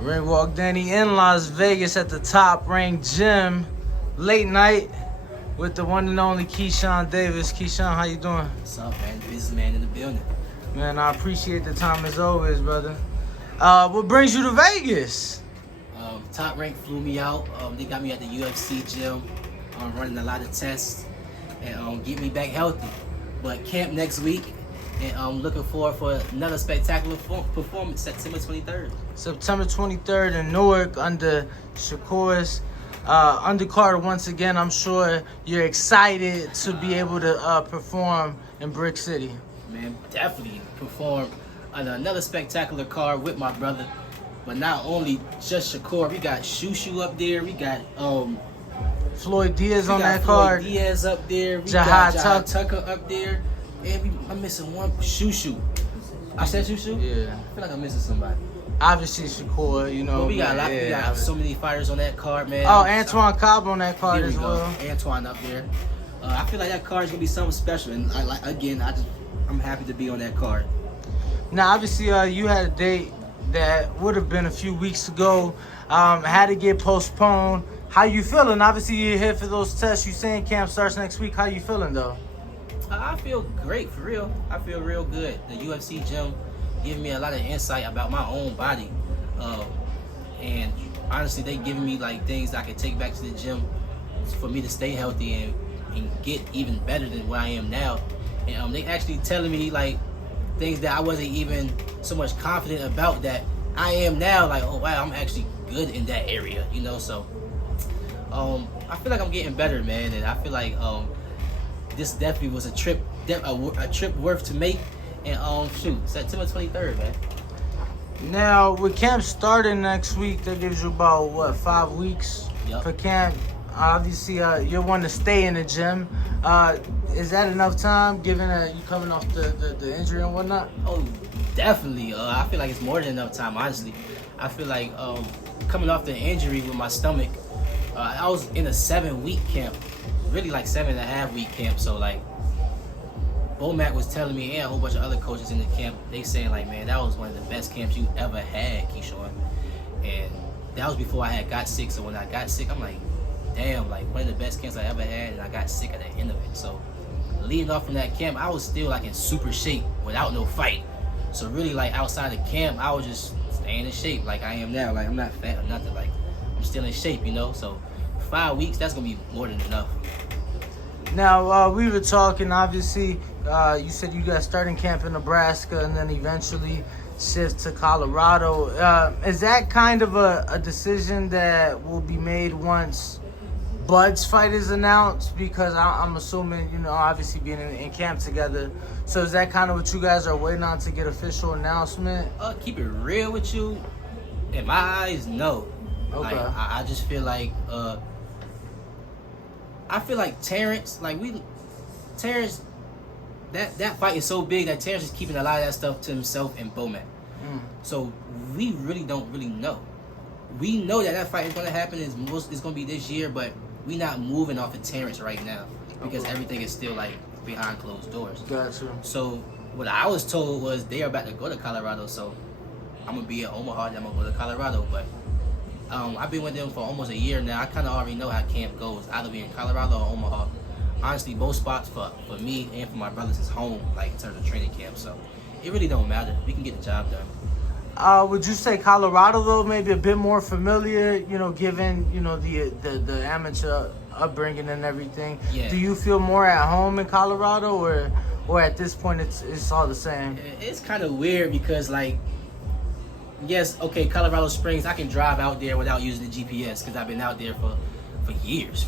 Ring Walk Danny in Las Vegas at the Top Rank Gym. Late night with the one and only Keyshawn Davis. Keyshawn, how you doing? What's up, man? Businessman in the building. Man, I appreciate the time as always, brother. What brings you to Vegas? Top Rank flew me out. They got me at the UFC gym, running a lot of tests, and get me back healthy. But camp next week, and I'm looking forward for another spectacular performance September 23rd. September 23rd in Newark under Shakur's undercard once again. I'm sure you're excited to be able to perform in Brick City. Man, definitely perform on another spectacular card with my brother. But not only just Shakur, we got Shushu up there. We got Floyd Diaz on that Floyd card. Diaz up there. We Jihad got Tucker up there. And I'm missing one. Shushu. I said Shushu? Yeah. I feel like I'm missing somebody. Obviously Shakur, you know. But we got a lot. Yeah, we got so many fighters on that card, man. Oh, Antoine Cobb on that card There we as go. well. Antoine up there. I feel like that card is gonna be something special, and I'm happy to be on that card. Now, obviously, you had a date that would have been a few weeks ago. Had to get postponed. How you feeling? Obviously, you're here for those tests. You saying camp starts next week. How you feeling, though? I feel great, for real. I feel real good. The UFC gym giving me a lot of insight about my own body. And honestly, they giving me like things that I can take back to the gym for me to stay healthy and get even better than where I am now. And they actually telling me like things that I wasn't even so much confident about that I am now. Like, oh wow, I'm actually good in that area, you know. So I feel like I'm getting better, man, and I feel like this definitely was a trip worth to make. And September 23rd, man. Now, with camp starting next week, that gives you about, what, 5 weeks for camp? Obviously, you're one to stay in the gym. Is that enough time, given that you coming off the injury and whatnot? Oh, definitely. I feel like it's more than enough time, honestly. I feel like coming off the injury with my stomach, I was in a 7-week camp, really like 7.5-week camp. So like, Bomac was telling me, and a whole bunch of other coaches in the camp, they saying like, man, that was one of the best camps you ever had, Keyshawn. And that was before I had got sick. So when I got sick, I'm like, damn, like one of the best camps I ever had, and I got sick at the end of it. So leading off from that camp, I was still like in super shape without no fight. So really, like outside of camp, I was just staying in shape like I am now. Like I'm not fat or nothing. Like I'm still in shape, you know. So 5 weeks, that's gonna be more than enough. Now, we were talking, obviously, you said you got starting camp in Nebraska and then eventually shift to Colorado. Is that kind of a decision that will be made once Bud's fight is announced? Because I'm assuming, you know, obviously being in camp together. So is that kind of what you guys are waiting on to get official announcement? Keep it real with you. In my eyes, no. Okay. Like, I just feel like Terrence, that fight is so big that Terrence is keeping a lot of that stuff to himself and Bomac. So we really don't know. We know that fight is going to happen. It's going to be this year, but we not moving off of Terrence right now because everything is still like behind closed doors. Gotcha. So what I was told was they are about to go to Colorado. So I'm gonna be in Omaha. Then I'm gonna go to Colorado, but. I've been with them for almost a year now. I kind of already know how camp goes. Either be in Colorado or Omaha. Honestly, both spots for me and for my brothers is home, like in terms of training camp. So it really don't matter. We can get the job done. Would you say Colorado though, maybe a bit more familiar? You know, given you know the amateur upbringing and everything. Yeah. Do you feel more at home in Colorado, or at this point it's all the same? It's kind of weird because like. Yes, okay, Colorado Springs, I can drive out there without using the GPS because I've been out there for years,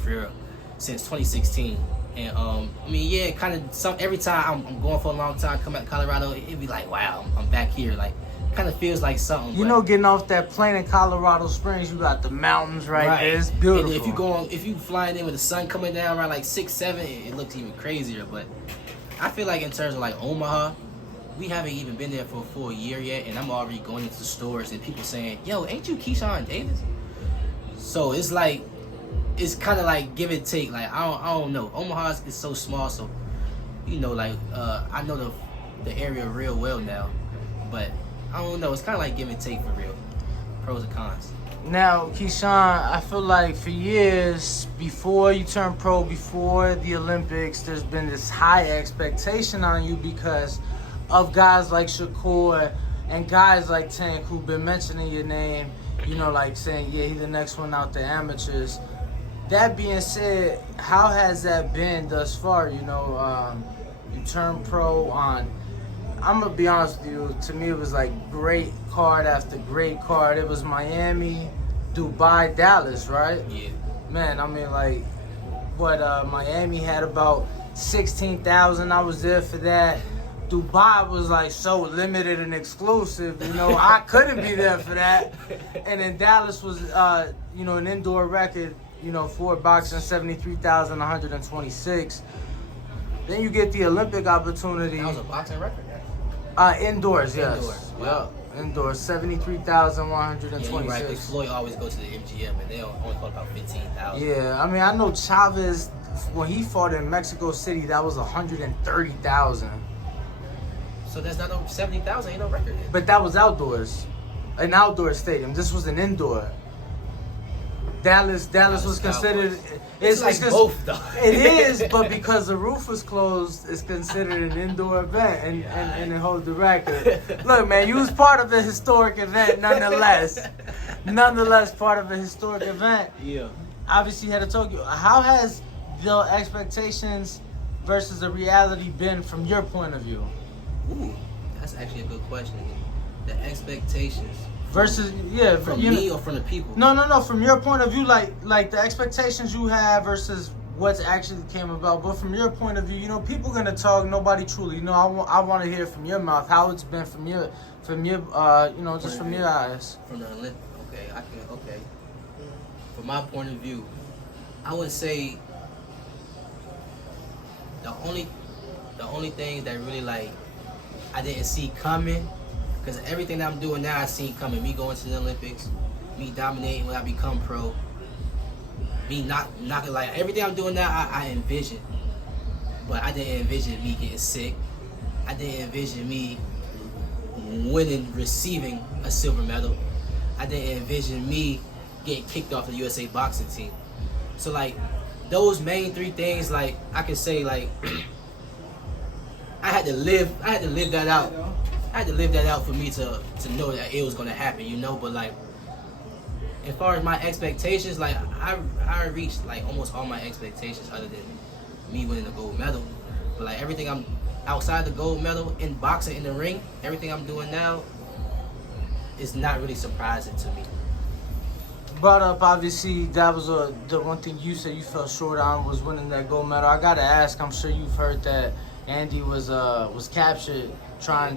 since 2016. And I mean, yeah, kind of every time I'm going for a long time, come back to Colorado, it'd be like, wow, I'm back here. Like, kind of feels like something. You know, getting off that plane in Colorado Springs, you got the mountains right there. It's beautiful. And if you flying in with the sun coming down around like 6, 7, it looks even crazier. But I feel like in terms of like Omaha, we haven't even been there for a full year yet, and I'm already going into stores and people saying, yo, ain't you Keyshawn Davis? So it's like, it's kind of like give and take. Like, I don't know. Omaha is so small, so, you know, like, I know the area real well now, but I don't know. It's kind of like give and take for real. pros and cons. Now, Keyshawn, I feel like for years, before you turn pro, before the Olympics, there's been this high expectation on you because of guys like Shakur and guys like Tank who've been mentioning your name, you know, like saying, yeah, he's the next one out the amateurs. That being said, how has that been thus far? You know, you turned pro on, I'm going to be honest with you, to me it was like great card after great card. It was Miami, Dubai, Dallas, right? Yeah. Man, I mean, like, Miami had about 16,000. I was there for that. Dubai was like so limited and exclusive, you know, I couldn't be there for that. And then Dallas was, you know, an indoor record, you know, for boxing, 73,126. Then you get the Olympic opportunity. That was a boxing record, right? Indoors, yes. Indoors, wow. Yep. Indoors, 73,126. Yeah, you're right, because Floyd always go to the MGM, and they only fought about 15,000. Yeah, I mean, I know Chavez, when he fought in Mexico City, that was 130,000. So that's not no 70,000, ain't no record yet. But that was outdoors, an outdoor stadium. This was an indoor. Dallas was considered. It's like both, though. It is, but because the roof was closed, it's considered an indoor event, and it holds the record. Look, man, you was part of a historic event, nonetheless. Nonetheless, part of a historic event. Yeah. Obviously, you had to Tokyo. How has the expectations versus the reality been from your point of view? Ooh, that's actually a good question. The expectations. Versus, yeah, From you me know, or from the people? No. From your point of view, like the expectations you have versus what's actually came about. But from your point of view, you know, people gonna talk. Nobody truly, you know. I want to hear from your mouth how it's been from your, you know, just from your eyes. From the Olympic. Okay. From my point of view, I would say the only thing that really like I didn't see coming. Because everything that I'm doing now, I seen coming. Me going to the Olympics, me dominating when I become pro, me knocking, like everything I'm doing now, I envision. But I didn't envision me getting sick. I didn't envision me receiving a silver medal. I didn't envision me getting kicked off the USA boxing team. So like those main three things, like I can say, like I had to live that out. I had to live that out for me to know that it was gonna happen, you know. But like, as far as my expectations, like I reached like almost all my expectations other than me winning the gold medal. But like everything I'm outside the gold medal in boxing in the ring, everything I'm doing now is not really surprising to me. Brought up, obviously, that was the one thing you said you fell short on was winning that gold medal. I gotta ask, I'm sure you've heard that Andy was captured trying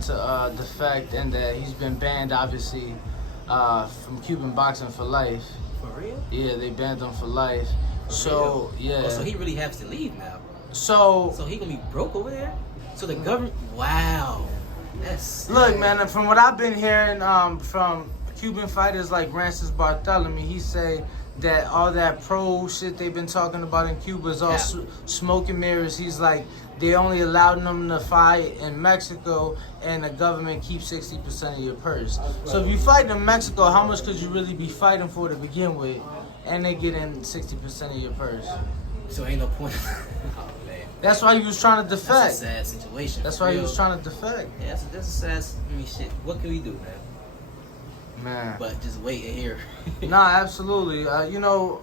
to defect, and that he's been banned, obviously, from Cuban boxing for life. For real? Yeah, they banned him for life. For real? Yeah. Oh, so he really has to leave now. So he gonna be broke over there? So the government? Wow. That's sad. Look, man, and from what I've been hearing from Cuban fighters like Francis Bartholomew, he say that all that pro shit they've been talking about in Cuba is all smoke and mirrors. He's like, they only allowed them to fight in Mexico, and the government keeps 60% of your purse. So if you fight in Mexico, how much could you really be fighting for to begin with? And they get in 60% of your purse. So ain't no point. Oh man. That's why he was trying to defect. That's a sad situation. That's why he was trying to defect. Yeah, that's a sad. I mean, shit. What can we do, man? Man. But just wait and hear. Nah, absolutely. You know,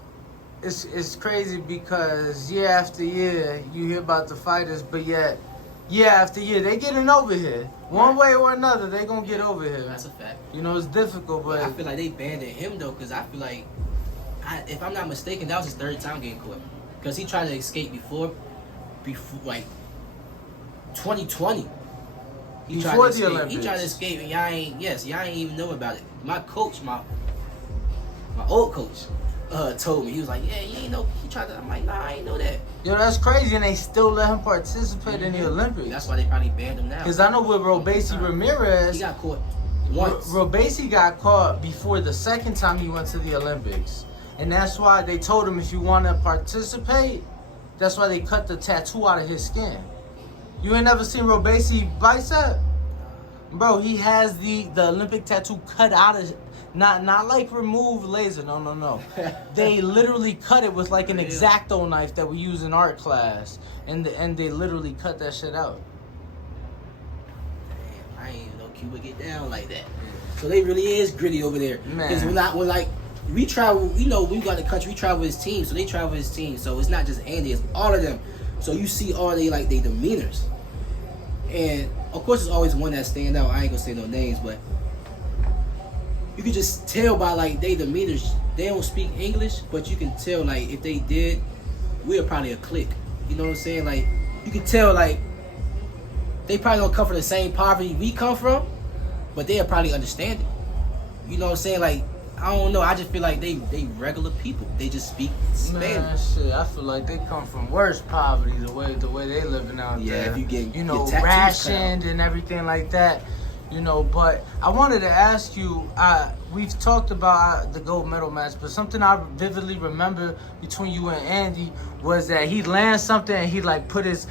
it's crazy because year after year you hear about the fighters, but yet year after year they getting over here. One way or another, they gonna get over here. That's a fact. You know, it's difficult, but I feel like they banned him though, because I feel like, if I'm not mistaken, that was his third time getting caught. Because he tried to escape before like 2020. Before the Olympics. He tried to escape, and y'all ain't even know about it. My coach, my old coach, told me. He was like, yeah, you ain't know. He tried to. I'm like, nah, I ain't know that. Yo, that's crazy, and they still let him participate in the Olympics. That's why they probably banned him now. Because I know with Robesi Ramirez, he got caught once. Robesi got caught before the second time he went to the Olympics. And that's why they told him, if you want to participate, that's why they cut the tattoo out of his skin. You ain't never seen Robesi bicep? Bro, he has the Olympic tattoo cut out of Not like remove laser. No. They literally cut it with like an X-Acto knife that we use in art class, and they literally cut that shit out. Damn, I ain't even know Cuba get down like that. So they really is gritty over there. Because when like we travel, you know, we got the country, we travel as team, so they travel as team. So it's not just Andy, it's all of them. So you see all they like they demeanors. And of course there's always one that stand out. I ain't gonna say no names, but you can just tell by like they demeanors. They don't speak English, but you can tell like if they did, we're probably a clique. You know what I'm saying? Like you can tell like they probably don't come from the same poverty we come from, but they'll probably understand it. You know what I'm saying? Like I don't know. I just feel like they regular people. They just speak Spanish. Man, shit, I feel like they come from worse poverty the way they living out there. Yeah, if you get you know your rationed and everything like that. You know, but I wanted to ask you. We've talked about the gold medal match, but something I vividly remember between you and Andy was that he'd land something and he'd like put his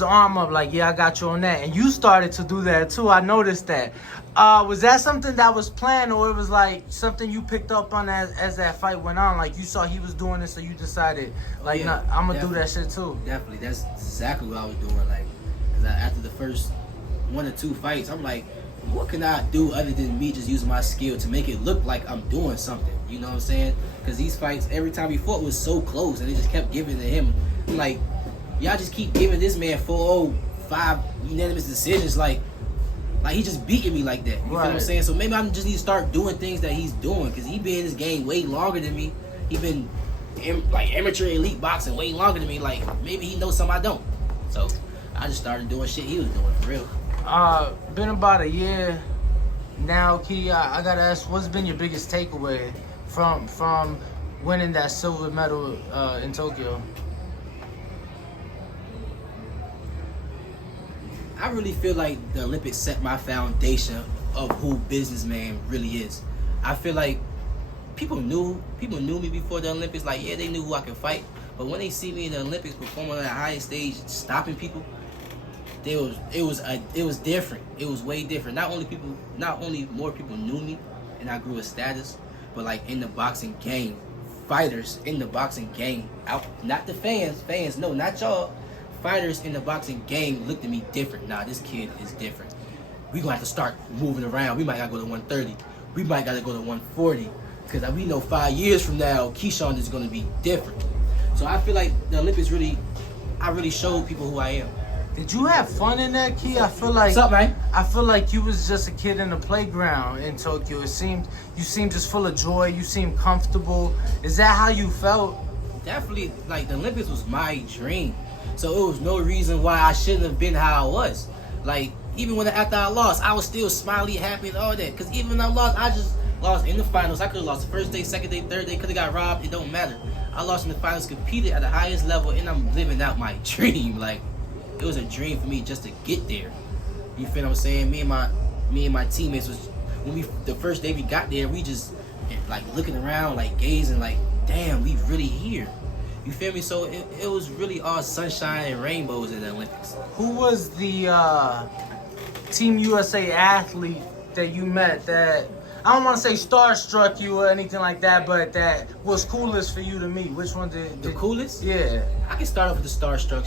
arm up like, yeah, I got you on that, and you started to do that too. I noticed that. Was that something that was planned, or it was like something you picked up on as that fight went on? Like you saw he was doing it, so you decided like, nah, I'm gonna do that shit too. Definitely, that's exactly what I was doing. Like, 'cause after the first 1 or 2 fights, I'm like, what can I do other than me just using my skill to make it look like I'm doing something? You know what I'm saying? Because these fights, every time we fought was so close, and they just kept giving to him. I'm like, y'all just keep giving this man 4-5 unanimous decisions, like he just beating me like that. You feel what I'm saying? So maybe I just need to start doing things that he's doing, because he been in this game way longer than me. He been like amateur elite boxing way longer than me. Like maybe he knows something I don't. So I just started doing shit he was doing for real. Been about a year now, Key. I gotta ask, what's been your biggest takeaway from winning that silver medal in Tokyo? I really feel like the Olympics set my foundation of who businessman really is. I feel like people knew me before the Olympics. Like, yeah, they knew who I could fight, but when they see me in the Olympics performing on the highest stage, stopping people, it was different. It was way different. Not only more people knew me, and I grew a status, but like in the boxing game, fighters in the boxing game, not the fans, no, not y'all. Fighters in the boxing game looked at me different. Nah, this kid is different. We gonna have to start moving around. We might gotta go to 130. We might gotta go to 140. Because we know 5 years from now, Keyshawn is gonna be different. So I feel like the Olympics I really showed people who I am. Did you have fun in that, Key? I feel like. What's up, man? I feel like you was just a kid in the playground in Tokyo. You seemed just full of joy. You seemed comfortable. Is that how you felt? Definitely, like the Olympics was my dream. So it was no reason why I shouldn't have been how I was. Like, even after I lost, I was still smiley, happy, and all that. Because even when I lost, I just lost in the finals. I could have lost the first day, second day, third day, could have got robbed. It don't matter. I lost in the finals, competed at the highest level, and I'm living out my dream. Like, it was a dream for me just to get there. You feel what I'm saying? Me and my teammates was, the first day we got there, we just like looking around, like gazing, like, damn, we really here. You feel me? So it was really all sunshine and rainbows in the Olympics. Who was the Team USA athlete that you met that, I don't want to say starstruck you or anything like that, but that was coolest for you to meet? Which one did the coolest? Yeah. I can start off with the starstruck.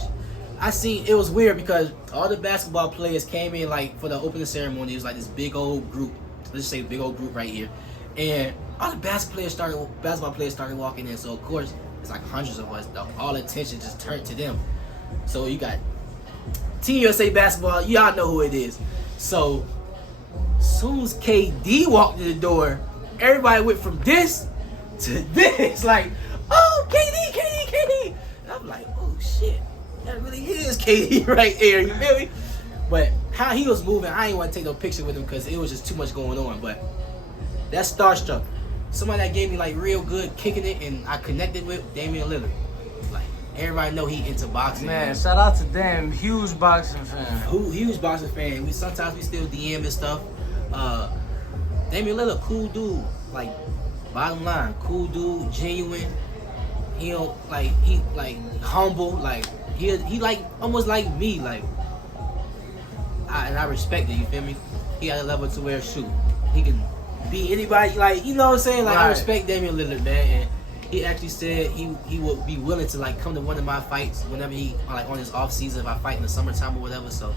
I seen, it was weird because all the basketball players came in like for the opening ceremony. It was like this big old group. Let's just say big old group right here. And all the basketball players started walking in. So of course, it's like hundreds of us. All attention just turned to them. So you got Team USA basketball. Y'all know who it is. So as soon as KD walked in the door, everybody went from this to this. Like, oh, KD. And I'm like, oh shit, that really is KD right there. You feel me? But how he was moving, I didn't want to take no picture with him because it was just too much going on. But that's starstruck. Somebody that gave me like real good kicking it and I connected with, Damian Lillard. Like, everybody know he into boxing. Man, shout out to them. Huge boxing fan. Huge boxing fan. Sometimes we still DM and stuff. Damian Lillard, cool dude. Like, bottom line, cool dude, genuine. He don't like, he like humble. Like he like almost like me. Like, and I respect it. You feel me? He got a level to where shoot, he can beat anybody. Like, you know what I'm saying? Like, I Right. respect Damian Lillard, man. And he actually said he would be willing to like come to one of my fights whenever he like on his off season if I fight in the summertime or whatever. So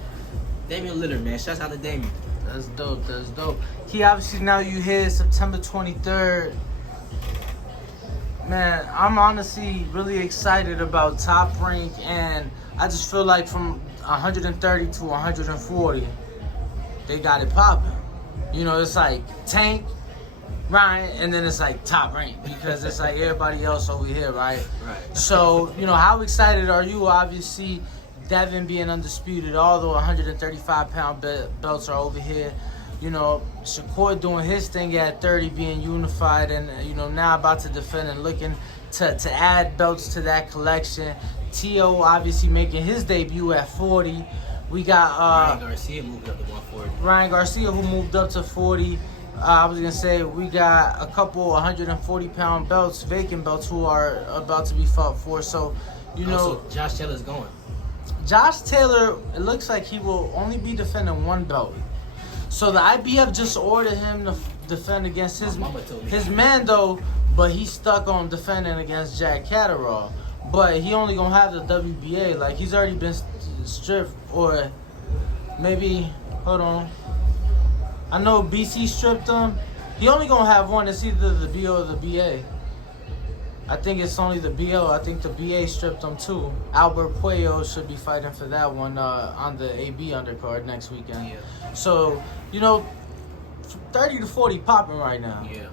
Damian Lillard, man, shouts out to Damian. That's dope. That's dope. He obviously now you here September 23rd. Man, I'm honestly really excited about Top Rank, and I just feel like from 130 to 140, they got it popping. You know, it's like Tank, Ryan, and then it's like Top Rank because it's like everybody else over here, right? Right. So, you know, how excited are you? Obviously, Devin being undisputed, all the 135-pound belts are over here. You know, Shakur doing his thing at 30, being unified, and you know now about to defend and looking to add belts to that collection. T.O. obviously making his debut at 40. We got Ryan Garcia moved up to 140. Ryan Garcia who moved up to 40. I was gonna say we got a couple 140-pound belts, vacant belts, who are about to be fought for. So, you know, Also, Josh Taylor's going. Josh Taylor, it looks like he will only be defending one belt. So the IBF just ordered him to defend against his man though, but he's stuck on defending against Jack Catterall. But he only gonna have the WBA. Like he's already been stripped, or maybe hold on. I know BC stripped him. He only gonna have one. It's either the BO or the BA. I think it's only the BO. I think the BA stripped him too. Albert Puello should be fighting for that one on the AB undercard next weekend. Yeah. So, you know, 30 to 40 popping right now. Yeah.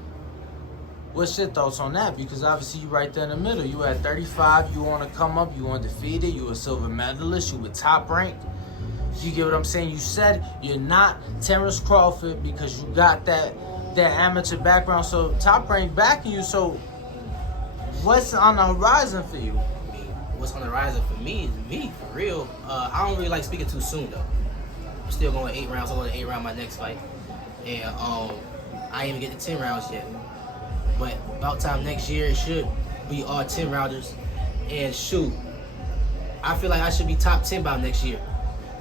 What's your thoughts on that? Because obviously you right there in the middle. You at 35, you want to come up, you undefeated, you a silver medalist, you a top rank. You get what I'm saying? You said you're not Terrence Crawford because you got that amateur background. So top rank backing you. So what's on the horizon for you? What's on the horizon for me is me, for real. I don't really like speaking too soon though. I'm still going 8 rounds. I'm going to 8 round my next fight. And I ain't even get to 10 rounds yet. But about time next year, it should be all 10 rounders. And shoot, I feel like I should be top 10 by next year.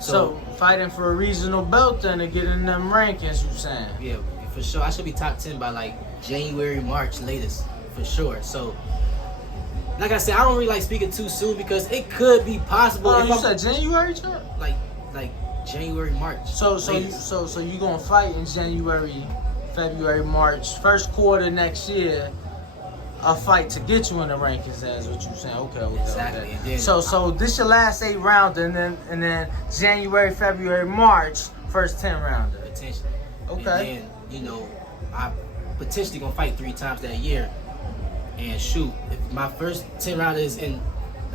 So fighting for a regional belt then to get in them rankings, you saying? Yeah, for sure. I should be top 10 by like January, March latest, for sure. So, like I said, I don't really like speaking too soon because it could be possible. Oh, you said January, Chuck? Like January, March. So you gonna fight in January, February, March, first quarter next year, a fight to get you in the rankings. That's what you saying? Okay. Exactly. Okay. So this your last 8 rounds, and then January, February, March, first 10 rounder. Potentially. Okay. And then, you know, I potentially gonna fight 3 times that year. And shoot, if my first 10 rounder is in,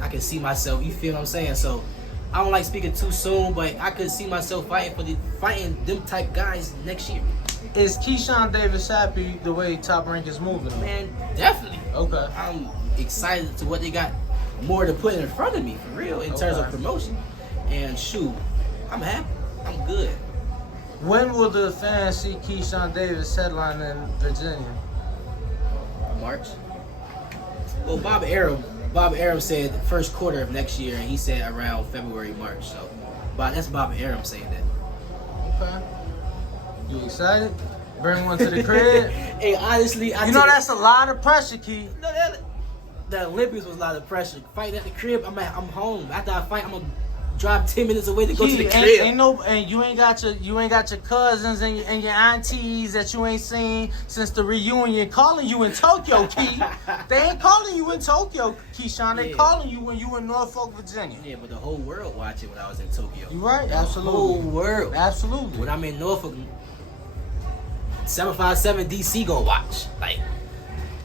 I can see myself. You feel what I'm saying? So I don't like speaking too soon, but I could see myself fighting them type guys next year. Is Keyshawn Davis happy the way Top Rank is moving? Man, definitely. Okay. I'm excited to what they got more to put in front of me, for real, in terms of promotion. And shoot, I'm happy. I'm good. When will the fans see Keyshawn Davis headline in Virginia? March. Well, Bob Arum said the first quarter of next year, and he said around February, March. So, but that's Bob Arum saying that. Okay. You excited? Bring one to the crib? Hey, honestly, that's a lot of pressure, Key. No, the Olympics was a lot of pressure. Fighting at the crib, I'm home. After I fight, I'm gonna drive 10 minutes away to go to the crib. And you ain't got your cousins and your aunties that you ain't seen since the reunion calling you in Tokyo, Key. They ain't calling you in Tokyo, Keyshawn. They calling you when you in Norfolk, Virginia. Yeah, but the whole world watching when I was in Tokyo. You right? Absolutely. The whole world. Absolutely. When I'm in Norfolk, 757 DC gonna watch. Like,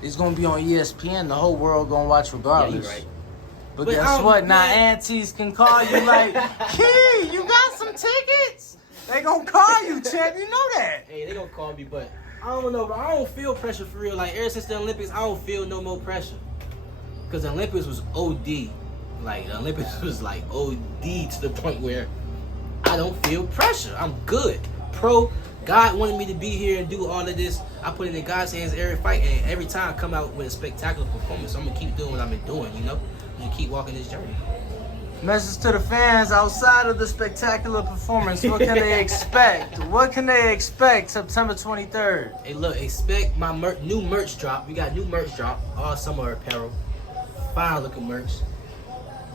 it's gonna be on ESPN. The whole world gonna watch regardless. Yeah, you're right. But guess what? Now aunties can call you like, Key, you got some tickets? They gonna call you, champ. You know that. Hey, they gonna call me, but I don't know, bro. I don't feel pressure for real. Like, ever since the Olympics, I don't feel no more pressure. Because the Olympics was OD. Like, the Olympics was like OD to the point where I don't feel pressure. I'm good. God wanted me to be here and do all of this. I put it in God's hands every fight, and every time I come out with a spectacular performance. So I'm gonna keep doing what I've been doing, you know? Just keep walking this journey. Message to the fans outside of the spectacular performance. What can they expect? What can they expect September 23rd? Hey, look, expect my new merch drop. We got new merch drop, all summer apparel. Fine looking merch.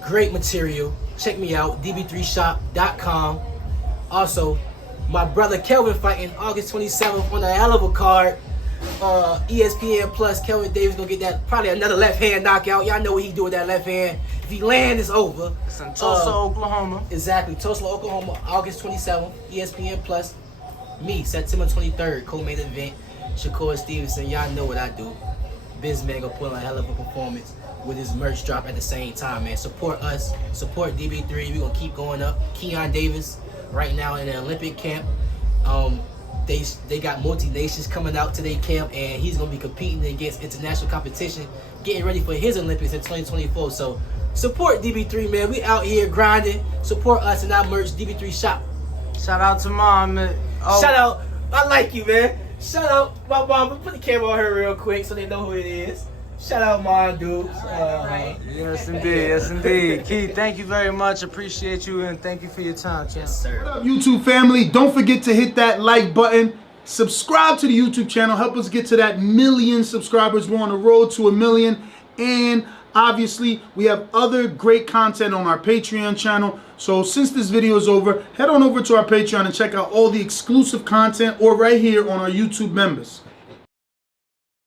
Great material. Check me out, db3shop.com. Also, my brother Kelvin fighting August 27th on a hell of a card. ESPN Plus, Kelvin Davis gonna get that, probably another left hand knockout. Y'all know what he do with that left hand. If he land, it's over. It's in Tulsa, Oklahoma. Exactly, Tulsa, Oklahoma, August 27th, ESPN Plus. Me, September 23rd, co-main event. Shakur Stevenson, y'all know what I do. Bizman gonna put on a hell of a performance with his merch drop at the same time, man. Support us, support DB3. We gonna keep going up. Keyshawn Davis right now in the Olympic camp. They got multi-nations coming out to their camp, and he's gonna be competing against international competition, getting ready for his Olympics in 2024. So support DB3, man. We out here grinding. Support us and our merch, DB3 Shop. Shout out to Mom. Shout out, I like you, man. Shout out my mom. Put the camera on her real quick so they know who it is. Shout out, Mom, dude. Yes, indeed. Yes, indeed. Keith, thank you very much. Appreciate you, and thank you for your time, champ. Yes, sir. What up, YouTube family? Don't forget to hit that like button. Subscribe to the YouTube channel. Help us get to that 1 million subscribers. We're on the road to 1 million. And obviously, we have other great content on our Patreon channel. So since this video is over, head on over to our Patreon and check out all the exclusive content or right here on our YouTube members.